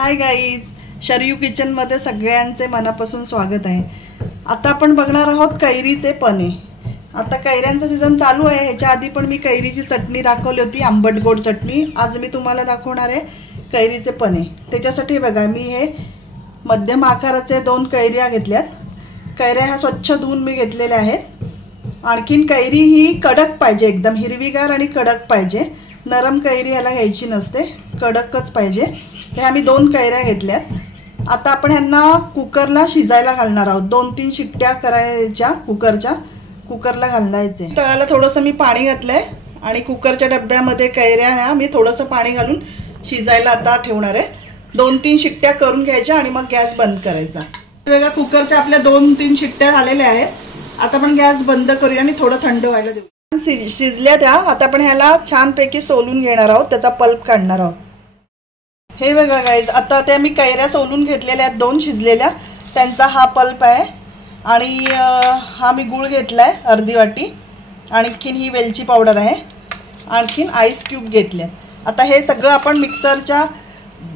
Hi guys, Sharayu kitchen मध्ये सगळ्यांचे मनापासून स्वागत आहे। आता आपण बघणार आहोत कैरीचे पने। आता कैऱ्यांचा सीजन चालू आहे। ह्याच्या आधी पण मी कैरीची चटणी दाखवली होती, आंबट गोड चटणी। आज मी तुम्हाला दाखवणार आहे कैरीचे पने। त्याच्यासाठी बघा, मी हे मध्यम आकाराचे 2 कैऱ्या घेतल्यात। कैऱ्या ह्या स्वच्छ धुवून मी घेतलेल्या आहेत। आणखीन कैरी ही कडक पाहिजे, एकदम हिरवीगार आणि कडक पाहिजे। नरम कैरी ह्याला घ्यायची नसते, कडकच पाहिजे। हे आम्ही 2 कैऱ्या घेतल्यात। आता आपण ह्यांना कुकरला शिजायला घालणार आहोत। 2-3 शिट्ट्या करायच्या कुकरला घालायचे। तळाला थोडंसं मी पाणी घातलंय आणि कुकरच्या डब्यामध्ये कैऱ्या ह्या मी थोडंसं पाणी घालून शिजायला आता ठेवणार आहे। 2-3 शिट्ट्या करून घ्यायच्या आणि मग गॅस बंद करायचा। बघा, कुकरच्या आपल्या 2-3 शिट्ट्या झालेल्या आहेत। आता आपण गॅस बंद करूया आणि थोडं थंड व्हायला देऊ। शिजल्या त्या। आता आपण ह्याला छानपैकी सोलून घेणार आहोत, त्याचा पल्प काढणार आहोत। हे बघा गाईज, आता त्या मी कैऱ्या सोलून घेतलेल्या आहेत 2 शिजलेल्या, त्यांचा हा पल्प आहे। आणि हा मी गूळ घेतलाय अर्धी वाटी। आणखीन ही वेलची पावडर आहे। आणखीन आईस क्यूब घेतल्यात। आता हे सगळं आपण मिक्सरच्या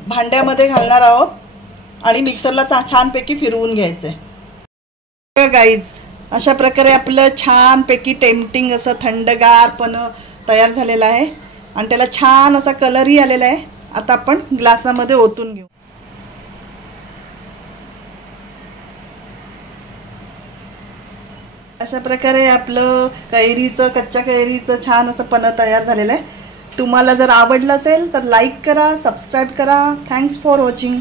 भांड्यामध्ये घालणार आहोत आणि मिक्सरला छानपैकी फिरवून घ्यायचंय। बघा गाईज, अशा प्रकारे आपलं छानपैकी टेम्पटिंग असं थंडगार पण तयार झालेलं आहे आणि त्याला छान असा कलरही आलेला आहे। आता आपण ग्लासामध्ये ओतून घेऊ। अशा प्रकारे आपलं कच्च्या कैरीचं छान असं पन्ह तयार झालेलं आहे। तुम्हाला जर आवडलं असेल तर लाईक करा, सबस्क्राईब करा। Thanks for watching.